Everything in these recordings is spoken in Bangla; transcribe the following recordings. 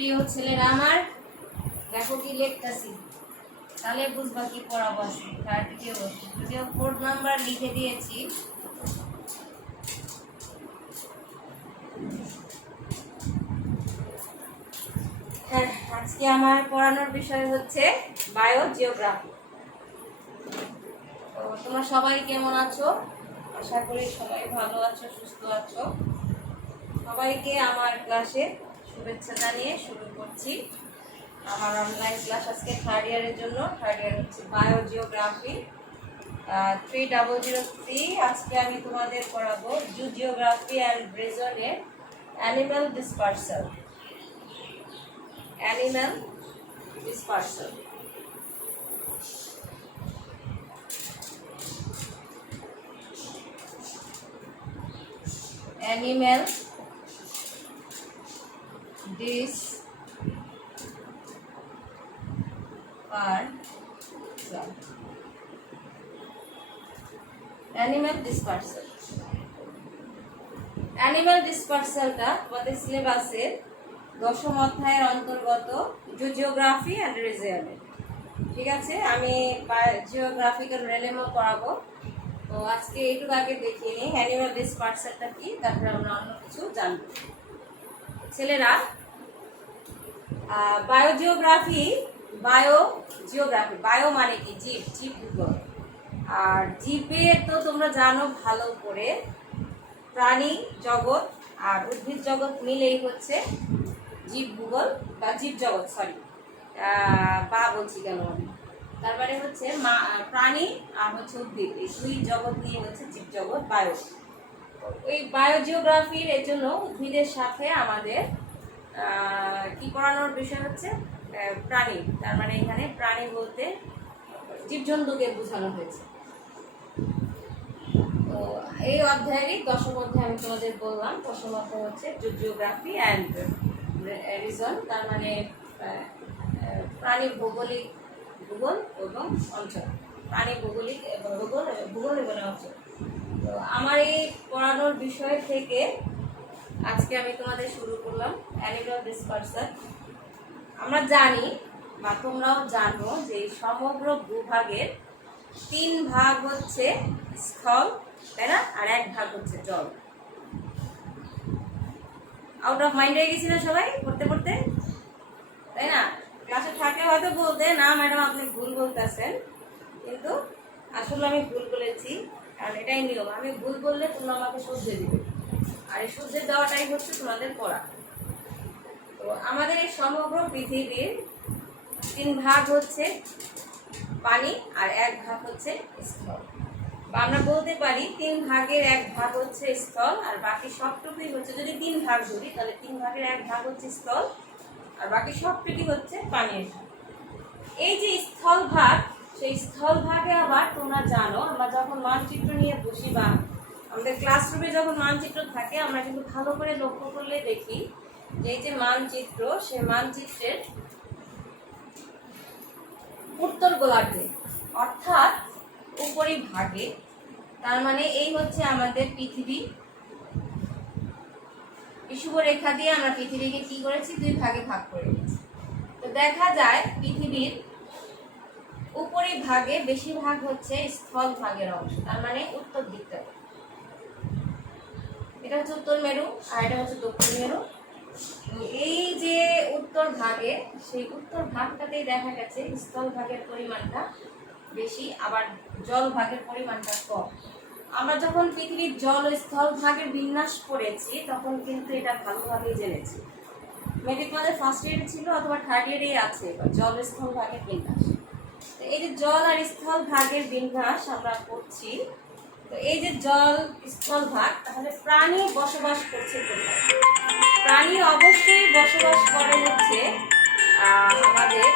প্রিয় ছেলেরা আমার, দেখো কি লিখতেছি, তাহলে বুঝবা কি পড়াবো আছে। যদিও 4 নাম্বার লিখে দিয়েছি। হ্যাঁ, আজকে আমার পড়ানোর বিষয় হচ্ছে বায়োজিওগ্রাফি। তো তোমরা সবাই কেমন আছো? আশা করি সবাই ভালো আছো, সুস্থ আছো। সবাইকে আমার ক্লাসে শুভেচ্ছা জানিয়ে শুরু করছি। আমার অনলাইন ক্লাস আজকে 3rd ইয়ারের জন্য। 3rd ইয়ার হচ্ছে বায়োজিওগ্রাফি 3003। আজকে আমি তোমাদের পড়াবো জিওগ্রাফি অ্যান্ড ব্রেজনের animal dispersal. Animal dispersal. Animal animal ডিসপার্সালটা আমাদের সিলেবাসের 10ম অধ্যায়ের অন্তর্গত জিওগ্রাফি অ্যান্ড রিজিয়নের। ঠিক আছে, আমি জিওগ্রাফিক্যাল রেলেমও পড়াবো। তো আজকে এইটুকু আগে দেখিয়ে নিই অ্যানিম্যাল ডিসপার্সালটা কি, তারপরে আমরা অন্য কিছু জানবো। ছেলেরা, বায়োজিওগ্রাফি বায়ো মানে কি? জীব ভূগোল। আর জীবে তো তোমরা জানো ভালো করে, প্রাণী জগৎ আর উদ্ভিদ জগৎ মিলেই হচ্ছে জীব ভূগোল বা জীব জগৎ। বলছি কেন আমি, তারপরে হচ্ছে প্রাণী আর হচ্ছে উদ্ভিদ, এই দুই জগৎ নিয়ে হচ্ছে জীব জগৎ বায়ো। এই বায়োজিওগ্রাফির এর জন্য উদ্ভিদের সাথে আমাদের কি পড়ানোর বিষয় হচ্ছে প্রাণী। তার মানে এখানে প্রাণী বলতে জীবজন্তুকে বোঝানো হয়েছে। তো এই অধ্যায়েরই 10ম অধ্যায় আমি তোমাদের বললাম। 10ম অধ্যায় হচ্ছে জিওগ্রাফি অ্যান্ড রিজন, তার মানে প্রাণী ভৌগোলিক ভূগোল এবং অঞ্চল। প্রাণী ভৌগোলিক এবং ভূগোল এবং অঞ্চল। তো আমার এই পড়ানোর বিষয় থেকে আজকে আমি তোমাদের শুরু করলাম অ্যানিম্যাল ডিসপার্সাল। আমরা জানি বা তোমরাও জানো যে সমগ্র ভূভাগের 3 ভাগ হচ্ছে স্থল, তাই না? আর 1 ভাগ হচ্ছে জল। আউট অফ মাইন্ড হয়ে গেছিল সবাই পড়তে পড়তে, তাই না? ক্লাসে থাকে হয়তো বলতে, না ম্যাডাম আপনি ভুল বলতেছেন, কিন্তু আসলে আমি ভুল বলেছি। কারণ এটাই নিয়ম, আমি ভুল বললে তোমরা আমাকে শুধরে দিবে, আর এই শুধরে দেওয়াটাই হচ্ছে তোমাদের পড়া। তো আমাদের এই সমগ্র পৃথিবীর 3 ভাগ হচ্ছে পানি আর 1 ভাগ হচ্ছে স্থল। বা আমরা বলতে পারি 3 ভাগের 1 ভাগ হচ্ছে স্থল, আর বাকি সবটুকুই হচ্ছে, যদি 3 ভাগ ধরি তাহলে 3 ভাগের 1 ভাগ হচ্ছে স্থল, আর বাকি সবটুকুই হচ্ছে পানির ভাগ। এই যে স্থল ভাগ, সেই স্থল ভাগে আবার তোমরা জানো আমরা যখন মানচিত্র নিয়ে বসি বা আমাদের ক্লাসরুমে যখন মানচিত্র থাকে, আমরা কিন্তু ভালো করে লক্ষ্য করলে দেখি যে এই যে মানচিত্র, সেই মানচিত্রের উত্তর গোলার্ধে অর্থাৎ উপরিভাগে, তার মানে এই হচ্ছে আমাদের পৃথিবী। বিষুব রেখা দিয়ে আমরা পৃথিবীকে কি করেছি? 2 ভাগে ভাগ করে দিয়েছি। তো দেখা যায় পৃথিবীর উপরিভাগে বেশিরভাগ হচ্ছে স্থল ভাগের অংশ, তার মানে উত্তর দিকটা। এটা হচ্ছে উত্তর মেরু আর এটা হচ্ছে দক্ষিণ মেরু। এই যে উত্তর ভাগে, সেই উত্তর ভাগটাতেই দেখা গেছে স্থল ভাগের পরিমাণটা বেশি, আবার জল ভাগের পরিমাণটা কম। আমরা যখন পৃথিবীর জল ও স্থল ভাগের বিন্যাস পড়েছি তখন কিন্তু এটা ভালোভাবেই জেনেছি। মেবি তোমাদের 1st ইয়ারে ছিল অথবা 3rd ইয়ারেই আছে জল ও স্থল ভাগের বিন্যাস। তো এই যে জল আর স্থল ভাগের বিন্যাস আমরা পড়ছি। তো এই যে জল স্থল ভাগ, তাহলে প্রাণী বসবাস করছে কোথায়? প্রাণী অবশ্যই বসবাস করে হচ্ছে আমাদের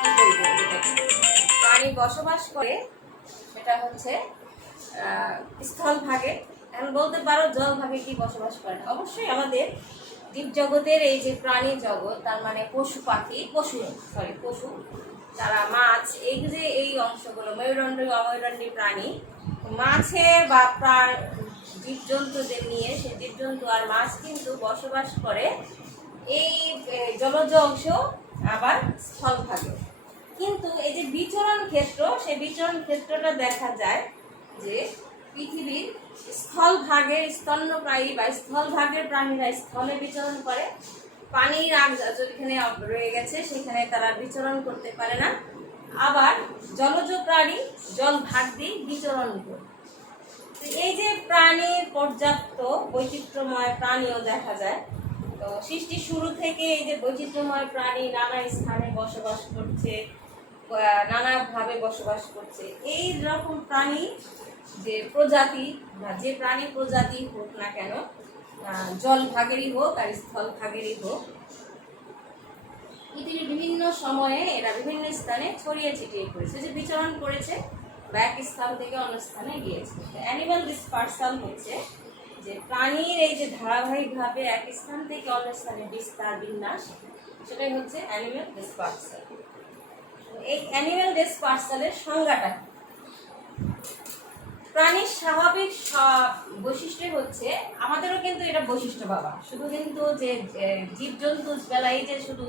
কি বলবো, প্রাণী বসবাস করে সেটা হচ্ছে স্থল ভাগে। এখন বলতে পারো জল ভাগে কি বসবাস করে? অবশ্যই আমাদের জীব জগতের এই যে প্রাণী জগৎ, তার মানে পশু তারা মাছ, এই যে এই অংশগুলো মেরুদণ্ডী অমেরুদণ্ডী প্রাণী, মাছের বা জীবজন্তুদের নিয়ে, সেই জীবজন্তু আর মাছ কিন্তু বসবাস করে এই জলজ অংশ আবার স্থলভাগে। কিন্তু এই যে বিচরণ ক্ষেত্র, সেই বিচরণ ক্ষেত্রটা দেখা যায় যে পৃথিবীর স্থলভাগের স্তন্যপ্রায়ী বা স্থলভাগের প্রাণীরা স্থলে বিচরণ করে, পানির যেখানে রয়ে গেছে সেখানে তারা বিচরণ করতে পারে না। আবার জলজ প্রাণী জল ভাগ দিয়ে বিচরণ করে। এই যে প্রাণীর পর্যাপ্ত বৈচিত্র্যময় প্রাণীও দেখা যায়। তো সৃষ্টির শুরু থেকে এই যে বৈচিত্র্যময় প্রাণী নানা স্থানে বসবাস করছে, নানাভাবে বসবাস করছে। এই রকম প্রাণী যে প্রজাতি বা যে প্রাণী প্রজাতি হোক না কেন, জল ভাগেরই হোক আর স্থল ভাগেরই হোক, পৃথিবীর বিভিন্ন সময়ে এরা বিভিন্ন স্থানে ছড়িয়ে ছিটিয়ে পড়েছে, যে বিচরণ করেছে বা এক স্থান থেকে অন্য স্থানে গিয়েছে। অ্যানিমাল ডিসপার্সাল হচ্ছে যে প্রাণীর এই যে ধারাবাহিকভাবে এক স্থান থেকে অন্য স্থানে বিস্তার বিন্যাস, সেটাই হচ্ছে অ্যানিমাল ডিসপার্সাল। এই অ্যানিমাল ডিসপার্সালের সংজ্ঞাটা প্রাণীর স্বাভাবিক বৈশিষ্ট্য হচ্ছে, আমাদেরও কিন্তু এটা বৈশিষ্ট্য বাবা, শুধু কিন্তু যে জীবজন্তুর বেলায় যে শুধু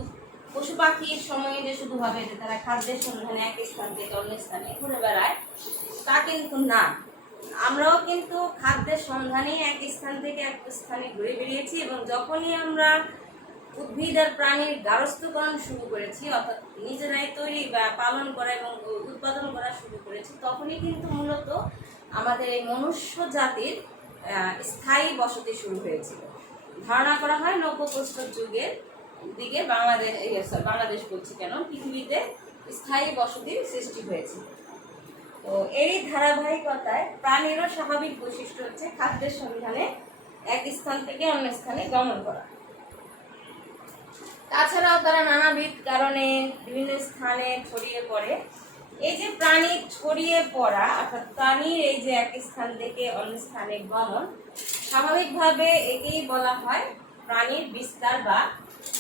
পশু পাখির সময়ে যে শুধু ভাবে যে তারা খাদ্যের সন্ধানে এক স্থান থেকে অন্য স্থানে ঘুরে বেড়ায়, তা কিন্তু না। আমরাও কিন্তু খাদ্যের সন্ধানে এক স্থান থেকে এক স্থানে ঘুরে বেরিয়েছি, এবং যখনই আমরা উদ্ভিদ আর প্রাণীর গার্হস্থ্যকরণ শুরু করেছি, অর্থাৎ নিজেরাই তৈরি বা পালন করা এবং উৎপাদন করা শুরু করেছি, তখনই কিন্তু মূলত আমাদের এই মনুষ্য জাতির স্থায়ী বসতি শুরু হয়েছিল। ধারণা করা হয় নব্যপ্রস্তর যুগের দিকে বাংলাদেশ বলছি কেন, পৃথিবীতে স্থায়ী বসতির সৃষ্টি হয়েছিল। তো এই ধারাবাহিকতায় প্রাণীরও স্বাভাবিক বৈশিষ্ট্য হচ্ছে খাদ্যের সন্ধানে এক স্থান থেকে অন্য স্থানে গমন করা। তাছাড়াও তারা নানাবিধ কারণে বিভিন্ন স্থানে ছড়িয়ে পড়ে। এই যে প্রাণীর ছড়িয়ে পড়া, অর্থাৎ প্রাণীর এই যে এক স্থান থেকে অন্য স্থানে গমন, স্বাভাবিকভাবে একেই বলা হয় প্রাণীর বিস্তার বা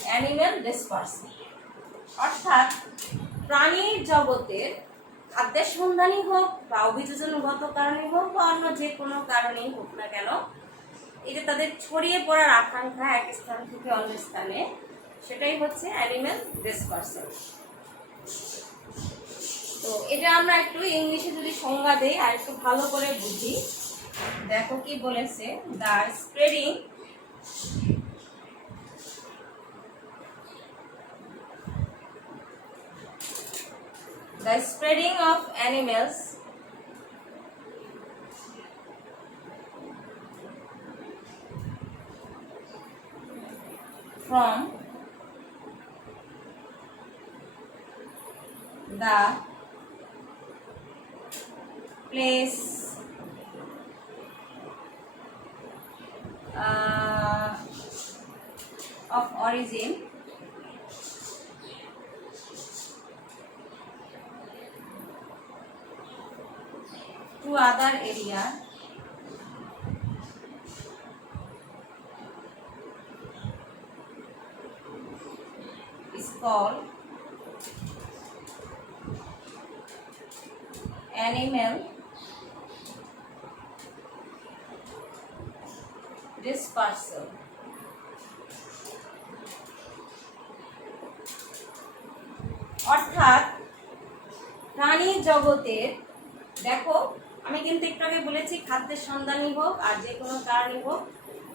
অ্যানিম্যাল ডিসপার্সাল। অর্থাৎ প্রাণীর জগতের খাদ্যের সন্ধানই হোক বা অভিযোজনগত কারণে হোক বা অন্য যে কোনো কারণেই হোক না কেন, এই যে তাদের ছড়িয়ে পড়ার আকাঙ্ক্ষা এক স্থান থেকে অন্য স্থানে, সেটাই হচ্ছে অ্যানিম্যাল ডিসপার্সাল। তো এটা আমরা একটু ইংলিশে যদি সংজ্ঞা দেই আর একটু ভালো করে বুঝি, দেখো কি বলেছে, the spreading of animals from the place of origin to other area is called animal dispersal. অর্থাৎ প্রাণী জগতের, দেখো আমি কিন্তু একটু আগে বলেছি খাদ্যের সন্ধানই হোক আর যে কোনো কারণই হোক,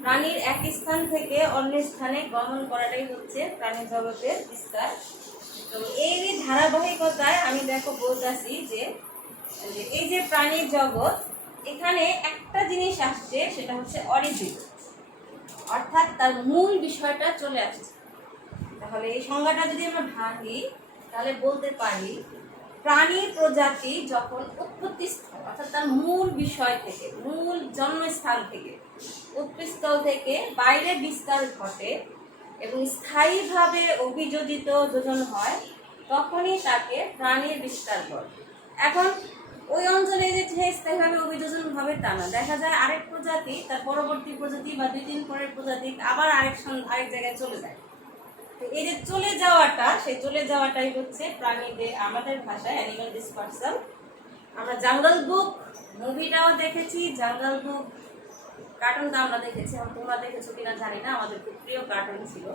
প্রাণীর এক স্থান থেকে অন্য স্থানে গমন করাটাই হচ্ছে প্রাণী জগতের বিস্তার। তো এই ধারাবাহিকতায় আমি দেখো বলতেছি যে এই যে প্রাণীর জগৎ, এখানে একটা জিনিস আসছে, সেটা হচ্ছে অরিজিন, অর্থাৎ তার মূল বিষয়টা চলে আসছে। তাহলে এই সংজ্ঞাটা যদি আমরা ভাঙি, তাহলে বলতে পারি প্রাণী প্রজাতি যখন উৎপত্তি স্থল, অর্থাৎ তার মূল বিষয় থেকে, মূল জন্মস্থান থেকে, উৎপত্তিস্থল থেকে বাইরে বিস্তার ঘটে এবং স্থায়ীভাবে অভিযোজিত যোজন হয়, তখনই তাকে প্রাণীর বিস্তার বলে। এখন ওই অঞ্চলে যে স্থায়ীভাবে অভিযোজন হবে তা না, দেখা যায় আরেক প্রজাতি তার পরবর্তী প্রজাতি বা 2-3 পরের প্রজাতি আবার আরেক জায়গায় চলে যায়। তো এই যে চলে যাওয়াটা, সেই চলে যাওয়াটাই হচ্ছে প্রাণীদের আমাদের ভাষায় অ্যানিমাল ডিসপার্সাল। আমরা জঙ্গল বুক মুভিটাও দেখেছি, জঙ্গল বুক কার্টুনটা আমরা দেখেছি, তোমরা দেখেছো কিনা জানি না, আমাদের খুব প্রিয় কার্টুন ছিল।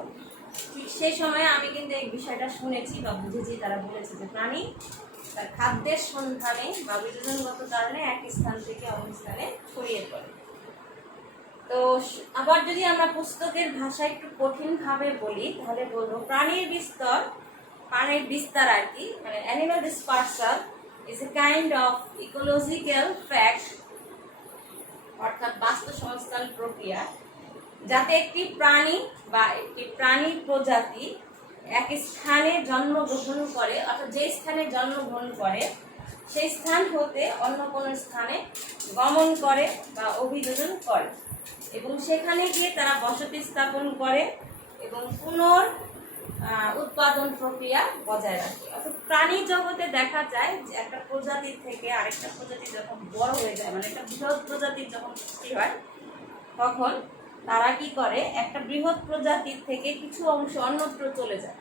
ঠিক সেই সময় আমি কিন্তু এই বিষয়টা শুনেছি বা বুঝেছি, তারা বলেছে যে প্রাণী তার খাদ্যের সন্ধানে বা বিনোদনগত কারণে এক স্থান থেকে অন্য স্থানে ছড়িয়ে পড়ে। তো আবার যদি আমরা পুস্তকের ভাষা একটু কঠিনভাবে বলি তাহলে বলবো প্রাণীর বিস্তার আর কি, মানে animal dispersal is a kind of ecological fact, অর্থাৎ বাস্তু সংস্থান প্রক্রিয়া, যাতে একটি প্রাণী বা একটি প্রাণী প্রজাতি এক স্থানে জন্মগ্রহণ করে, অর্থাৎ যে স্থানে জন্মগ্রহণ করে সেই স্থান হতে অন্য কোনো স্থানে গমন করে বা অভিযোজন করে এবং সেখানে গিয়ে তারা বসতি স্থাপন করে এবং উৎপাদন প্রক্রিয়া বজায় রাখে। অর্থাৎ প্রাণী জগতে দেখা যায় যে একটা প্রজাতি থেকে আরেকটা প্রজাতি যখন বড় হয়ে যায়, মানে একটা বৃহৎ প্রজাতির যখন সৃষ্টি হয়, তখন তারা কি করে, একটা বৃহৎ প্রজাতির থেকে কিছু অংশ অন্যত্র চলে যায়।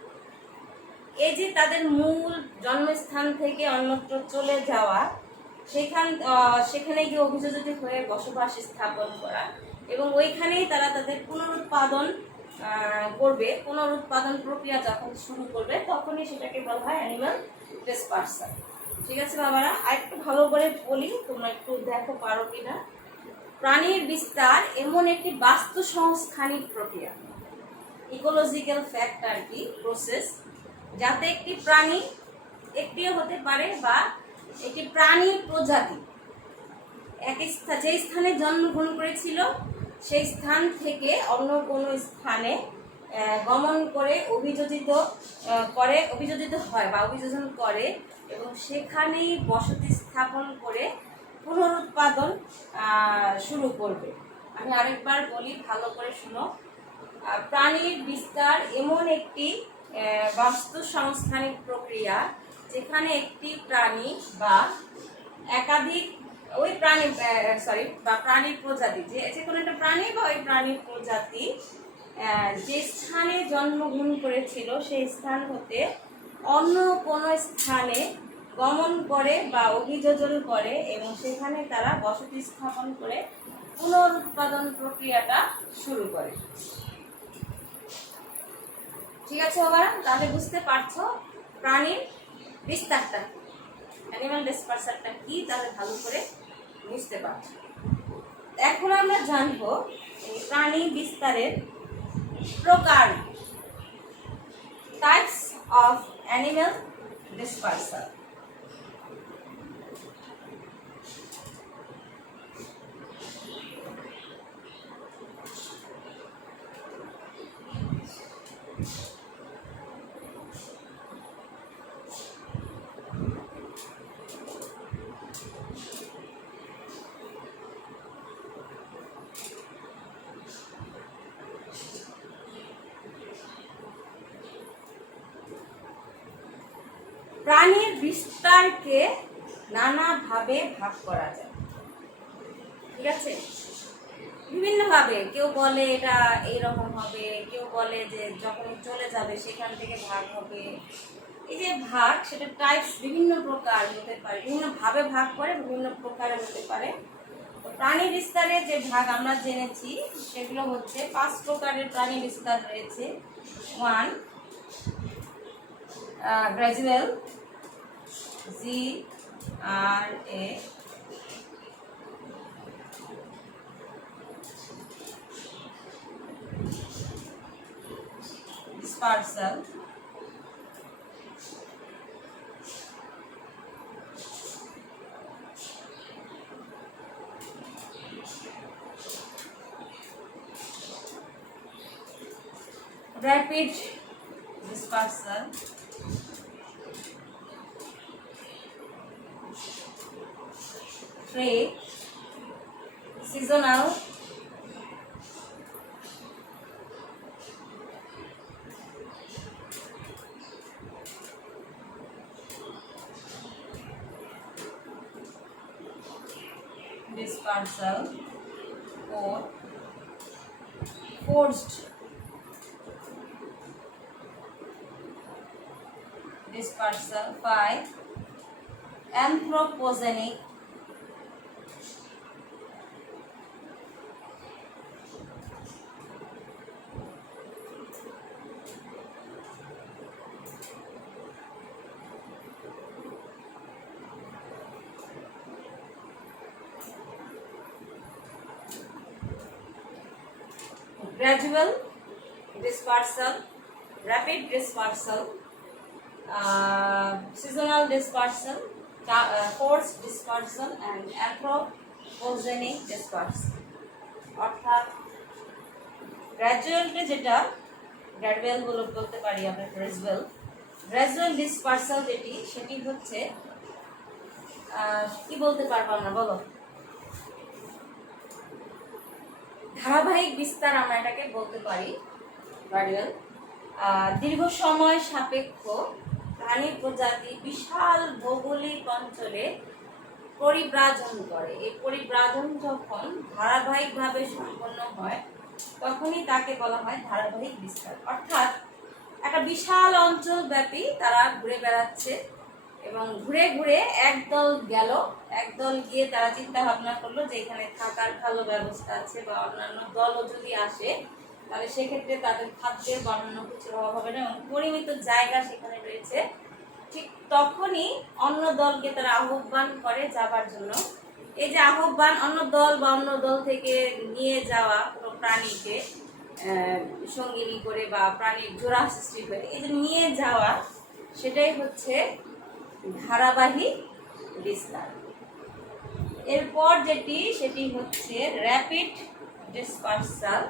এই যে তাদের মূল জন্মস্থান থেকে অন্যত্র চলে যাওয়া, সেখানে গিয়ে অভিযোজিত হয়ে বসবাস স্থাপন করা এবং ওইখানেই তারা তাদের পুনরুৎপাদন প্রক্রিয়া যখন শুরু করবে তখনই সেটাকে বলা হয় অ্যানিমাল ডিসপার্সাল। ঠিক আছে বাবারা, আর একটু ভালো করে বলি, তোমরা একটু দেখো পারো কিনা। প্রাণীর বিস্তার এমন একটি বাস্তু সংস্থানিক প্রক্রিয়া, ইকোলজিক্যাল ফ্যাক্ট আর কি, প্রসেস, যাতে একটি প্রাণী, একটিও হতে পারে বা একটি প্রাণী প্রজাতি যে স্থানে জন্মগ্রহণ করেছিল সেই স্থান থেকে অন্য কোনো স্থানে গমন করে অভিযোজিত হয় বা অভিযোজন করে এবং সেখানেই বসতি স্থাপন করে পুনরুৎপাদন শুরু করবে। আমি আরেকবার বলি, ভালো করে শুনো। প্রাণীর বিস্তার এমন একটি বাস্তু সংস্থানিক প্রক্রিয়া যেখানে একটি প্রাণী বা একাধিক প্রাণীর প্রজাতি, যে কোনো একটা প্রাণী বা ওই প্রাণীর প্রজাতি যে স্থানে জন্মগ্রহণ করেছিল সেই স্থান হতে অন্য কোনো স্থানে গমন করে বা অভিযোজন করে এবং সেখানে তারা বসতি স্থাপন করে পুনরুৎপাদন প্রক্রিয়াটা শুরু করে। ঠিক আছে বাবা, তাহলে বুঝতে পারছো প্রাণীর বিস্তারটা, অ্যানিমাল ডিসপার্সালটা কি, তাহলে ভালো করে বুঝতে পারছো। এখন আমরা জানবো প্রাণী বিস্তারের প্রকার, টাইপস অফ অ্যানিমাল ডিসপার্সাল। প্রাণীর বিস্তারকে নানাভাবে ভাগ করা যায়। ঠিক আছে, বিভিন্নভাবে, কেউ বলে এটা এইরকম হবে, কেউ বলে যে যখন চলে যাবে সেখান থেকে ভাগ হবে। এই যে ভাগ, সেটা টাইপস বিভিন্ন প্রকার হতে পারে, বিভিন্নভাবে ভাগ করে বিভিন্ন প্রকারের হতে পারে। তো প্রাণী বিস্তারে যে ভাগ আমরা জেনেছি সেগুলো হচ্ছে 5 প্রকারের প্রাণী বিস্তার রয়েছে। 1 gradual, GRA, dispersal, rapid dispersal, trade, seasonal, dispersal, or forced dispersal. 5 anthropogenic, gradual dispersal, rapid dispersal, seasonal dispersal, forced dispersal and anthropogenic dispersal। অর্থাৎ গ্র্যাজুয়ালটা যেটা গ্র্যাজুয়াল বলতে পারি আমরা, গ্র্যাজুয়াল ডিসপার্সাল যেটি সেটি হচ্ছে কি বলতে পারবো না বলো, ধারাবাহিক বিস্তার আমরা এটাকে বলতে পারি গ্র্যাজুয়াল। দীর্ঘ সময় সাপেক্ষ প্রাণী প্রজাতি বিশাল ভৌগোলিক অঞ্চলে পরিব্রাজন করে। এই পরিব্রাজন যখন ধারাবাহিকভাবে সম্পন্ন হয় তখনই তাকে বলা হয় ধারাবাহিক বিস্তার। অর্থাৎ একটা বিশাল অঞ্চল ব্যাপী তারা ঘুরে বেড়াচ্ছে এবং ঘুরে ঘুরে একদল গিয়ে তারা চিন্তা ভাবনা করলো যে এখানে থাকার ভালো ব্যবস্থা আছে বা অন্যান্য দলও যদি আসে তাহলে সেক্ষেত্রে তাদের খাদ্যের বানানো কিছু অভাব হবে না এবং পরিমিত জায়গা সেখানে রয়েছে। ঠিক তখনই অন্য দলকে তারা আহ্বান করে যাবার জন্য। এই যে আহ্বান, অন্য দল বা অন্য দল থেকে নিয়ে যাওয়া কোনো প্রাণীকে সঙ্গিনী করে বা প্রাণীর জোড়া সৃষ্টি করে এই যে নিয়ে যাওয়া, সেটাই হচ্ছে ধারাবাহিক বিস্তার। এরপর সেটি হচ্ছে র্যাপিড ডিসপার্সাল।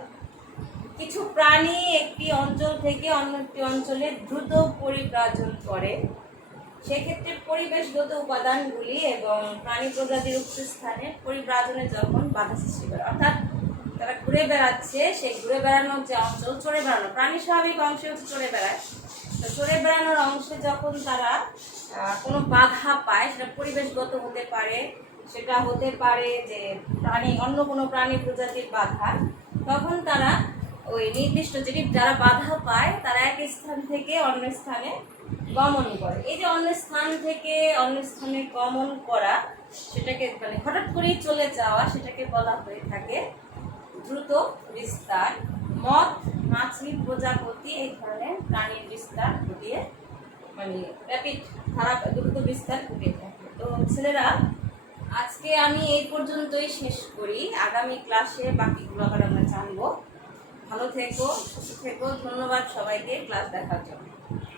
কিছু প্রাণী একটি অঞ্চল থেকে অন্য একটি অঞ্চলে দ্রুত পরিব্রাজন করে। সেক্ষেত্রে পরিবেশগত উপাদানগুলি এবং প্রাণী প্রজাতির উচ্চ স্থানে পরিব্রাজনে যখন বাধা সৃষ্টি করে, অর্থাৎ তারা ঘুরে বেড়াচ্ছে, সেই ঘুরে বেড়ানোর যে অঞ্চল, চড়ে বেড়ানো, প্রাণী স্বাভাবিক অংশে হচ্ছে চড়ে বেড়ায়, তো চড়ে বেড়ানোর অংশে যখন তারা কোনো বাধা পায়, সেটা পরিবেশগত হতে পারে, সেটা হতে পারে যে অন্য কোনো প্রাণী প্রজাতির বাধা, তখন তারা ওই নির্দিষ্ট যারা বাধা পায় তারা এক স্থান থেকে অন্য স্থানে গমন করে। এই যে অন্য স্থান থেকে অন্য স্থানে গমন করা, সেটাকে মানে হঠাৎ করেই চলে যাওয়া, সেটাকে বলা হয়ে থাকে দ্রুত বিস্তার। মথ, মাছি, প্রজাপতি এই ধরনের প্রাণীর বিস্তার ঘটিয়ে মানে দ্রুত বিস্তার ঘটিয়ে থাকে। তো ছেলেরা, আজকে আমি এই পর্যন্তই শেষ করি। আগামী ক্লাসে বাকিগুলো আবার আমরা জানবো। ভালো থেকো, সুস্থ থেকো। ধন্যবাদ সবাইকে ক্লাস দেখার জন্য।